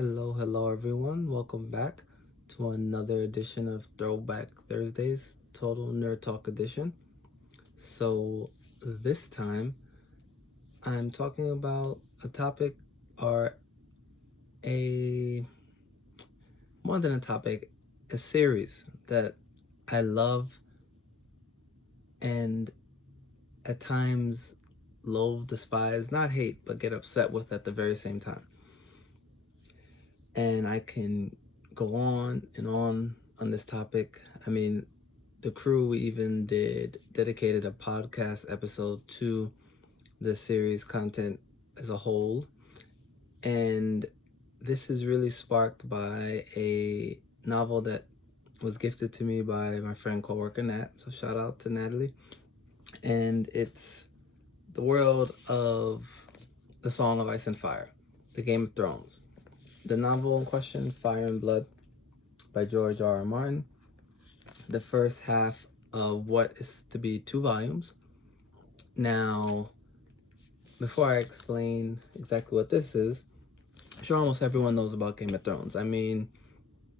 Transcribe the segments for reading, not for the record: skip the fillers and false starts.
Hello everyone. Welcome back to another edition of Throwback Thursdays, Total Nerd Talk edition. So this time I'm talking about a topic or a more than a topic, a series that I love and at times loathe, despise, not hate, but get upset with at the very same time. And I can go on this topic. I mean, the crew even dedicated a podcast episode to the series content as a whole, and this is really sparked by a novel that was gifted to me by my friend coworker Nat. So shout out to Natalie, and it's the world of the Song of Ice and Fire, the Game of Thrones. The novel in question, Fire and Blood, by George R. R. Martin. The first half of what is to be 2 volumes. Now, before I explain exactly what this is, I'm sure almost everyone knows about Game of Thrones. I mean,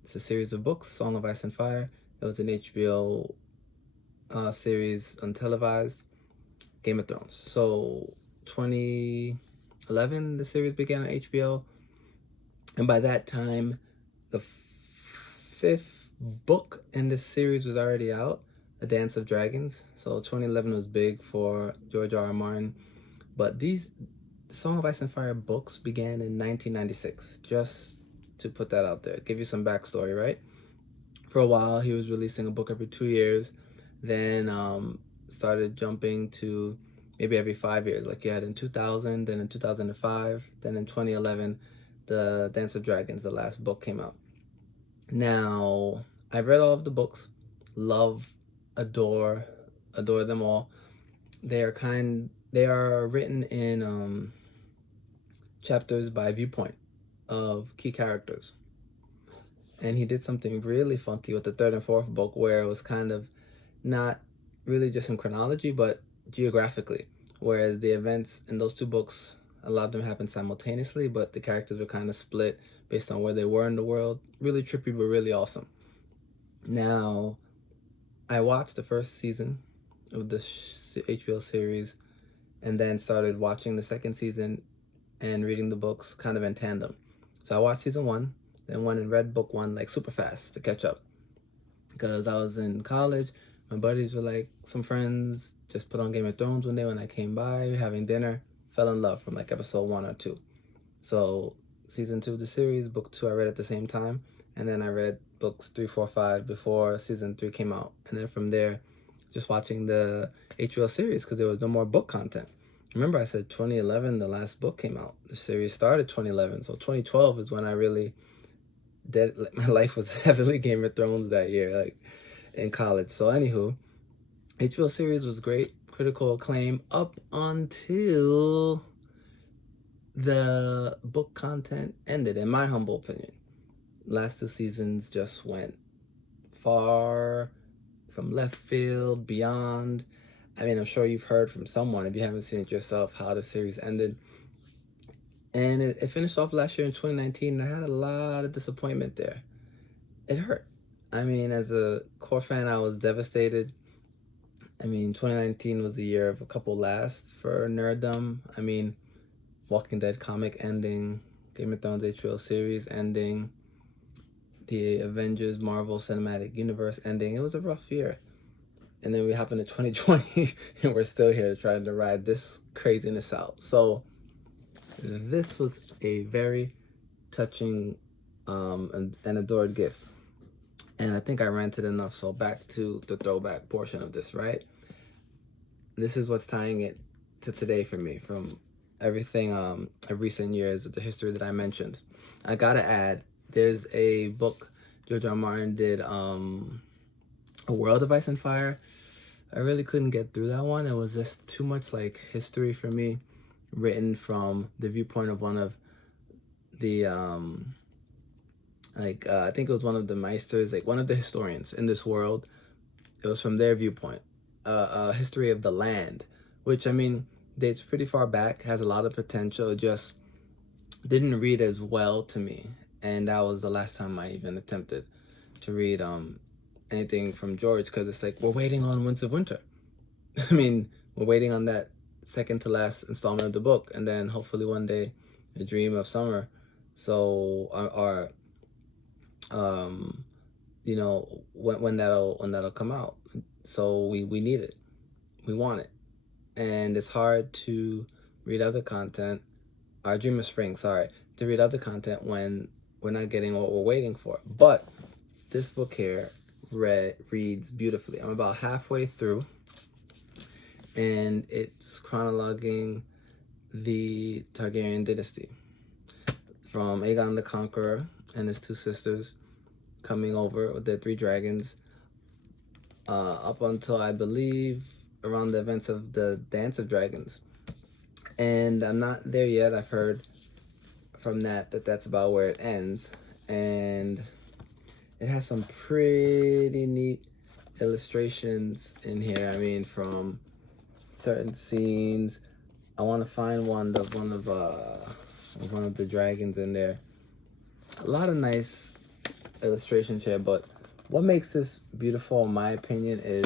it's a series of books, Song of Ice and Fire. It was an HBO series, untelevised, Game of Thrones. So, 2011, the series began on HBO. And by that time, the fifth book in this series was already out, A Dance of Dragons. So 2011 was big for George R. R. Martin. But the Song of Ice and Fire books began in 1996, just to put that out there. Give you some backstory, right? For a while, he was releasing a book every 2 years, then started jumping to maybe every 5 years, like you had in 2000, then in 2005, then in 2011, The Dance of Dragons, the last book, came out. Now, I've read all of the books, love, adore them all. They are written in chapters by viewpoint of key characters. And he did something really funky with the third and fourth book where it was kind of not really just in chronology, but geographically. Whereas the events in those 2 books, a lot of them happened simultaneously, but the characters were kind of split based on where they were in the world. Really trippy, but really awesome. Now, I watched the first season of this HBO series and then started watching the second season and reading the books kind of in tandem. So I watched season 1, then went and read book 1 like super fast to catch up. Because I was in college, my buddies were like, some friends just put on Game of Thrones one day when I came by, having dinner, fell in love from like episode 1 or 2. So season 2 of the series, book 2 I read at the same time, and then I read books 3, 4, 5 before season 3 came out. And then from there, just watching the HBO series because there was no more book content. Remember I said 2011, the last book came out. The series started 2011, so 2012 is when I really did, like, my life was heavily Game of Thrones that year, like in college. So anywho, HBO series was great, critical acclaim up until the book content ended, in my humble opinion. Last 2 seasons just went far from left field, beyond. I mean, I'm sure you've heard from someone, if you haven't seen it yourself, how the series ended. And it finished off last year in 2019, and I had a lot of disappointment there. It hurt. I mean, as a core fan, I was devastated. I mean, 2019 was the year of a couple lasts for nerddom. I mean, Walking Dead comic ending, Game of Thrones HBO series ending, the Avengers Marvel Cinematic Universe ending. It was a rough year. And then we hop into 2020 and we're still here trying to ride this craziness out. So this was a very touching and adored gift. And I think I ranted enough, so back to the throwback portion of this, right? This is what's tying it to today for me, from everything of recent years, the history that I mentioned. I gotta add, there's a book George R. R. Martin did, A World of Ice and Fire. I really couldn't get through that one. It was just too much like history for me, written from the viewpoint of one of the I think it was one of the Meisters, like one of the historians in this world. It was from their viewpoint, a history of the land, which, I mean, dates pretty far back, has a lot of potential. It just didn't read as well to me and that was the last time I even attempted to read anything from George, because it's like we're waiting on Winds of Winter. I mean, we're waiting on that second to last installment of the book, and then hopefully one day A Dream of Summer. So our you know, when that'll come out. So we need it, we want it, and it's hard to read other content. Our Dream of Spring, sorry, to read other content when we're not getting what we're waiting for. But this book here reads beautifully. I'm about halfway through, and it's chronologing the Targaryen dynasty from Aegon the Conqueror and his two sisters coming over with their 3 dragons, up until, I believe, around the events of the Dance of Dragons. And I'm not there yet. I've heard from that's about where it ends, and it has some pretty neat illustrations in here. I mean, from certain scenes. I want to find one of the dragons in there. A lot of nice illustrations here, but what makes this beautiful, in my opinion, is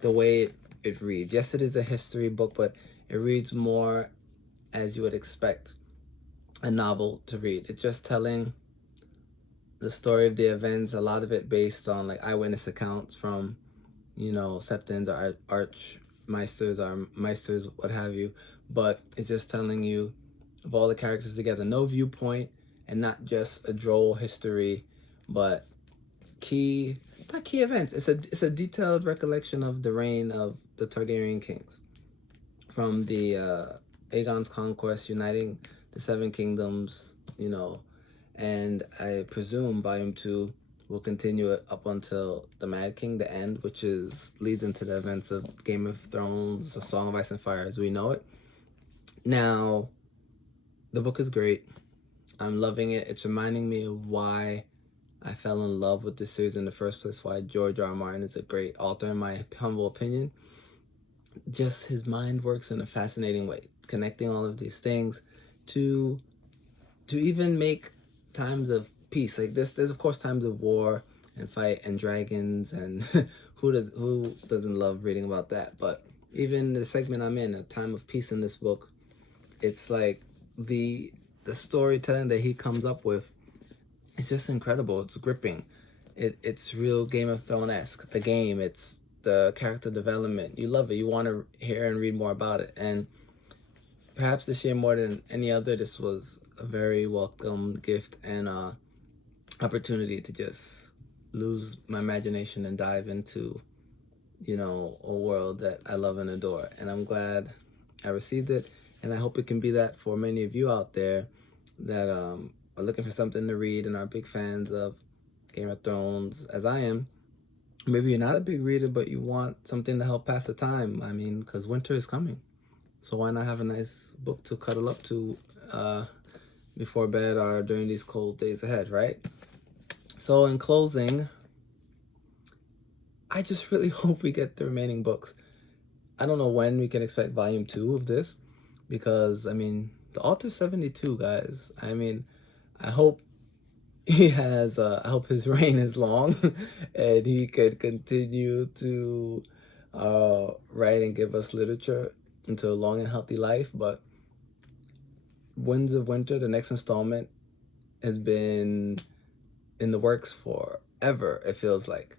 the way it reads. Yes, it is a history book, but it reads more as you would expect a novel to read. It's just telling the story of the events, a lot of it based on like eyewitness accounts from, you know, septons or archmeisters or meisters, what have you. But it's just telling you of all the characters together, no viewpoint, and not just a droll history, but not key events. It's a detailed recollection of the reign of the Targaryen kings, from the Aegon's conquest, uniting the 7 kingdoms, you know, and I presume Volume 2 will continue it up until the Mad King, the end, which leads into the events of Game of Thrones, A Song of Ice and Fire as we know it. Now, the book is great. I'm loving it. It's reminding me of why I fell in love with this series in the first place, why George R. R. Martin is a great author, in my humble opinion. Just his mind works in a fascinating way, connecting all of these things to even make times of peace. Like there's of course times of war and fight and dragons, and who doesn't love reading about that? But even the segment I'm in, A Time of Peace, in this book, it's like the storytelling that he comes up with, it's just incredible. It's gripping. It's real Game of Thrones-esque. The game, it's the character development. You love it. You want to hear and read more about it. And perhaps this year more than any other, this was a very welcome gift and opportunity to just lose my imagination and dive into, you know, a world that I love and adore. And I'm glad I received it, and I hope it can be that for many of you out there that are looking for something to read and are big fans of Game of Thrones, as I am. Maybe you're not a big reader, but you want something to help pass the time. I mean, because winter is coming. So why not have a nice book to cuddle up to before bed or during these cold days ahead, right? So in closing, I just really hope we get the remaining books. I don't know when we can expect volume 2 of this, because, I mean, the author's 72, guys. I mean, I hope he has, I hope his reign is long and he could continue to write and give us literature into a long and healthy life. But Winds of Winter, the next installment, has been in the works forever, it feels like.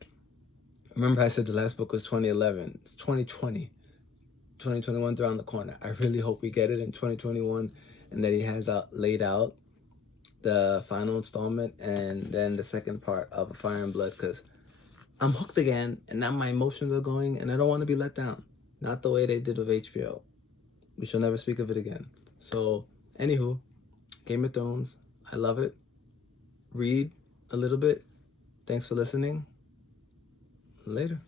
Remember I said the last book was 2011, 2020. 2021's around the corner. I really hope we get it in 2021, and that he has laid out the final installment and then the second part of A Fire and Blood, because I'm hooked again, and now my emotions are going, and I don't want to be let down. Not the way they did with HBO. We shall never speak of it again. So, anywho, Game of Thrones, I love it. Read a little bit. Thanks for listening. Later.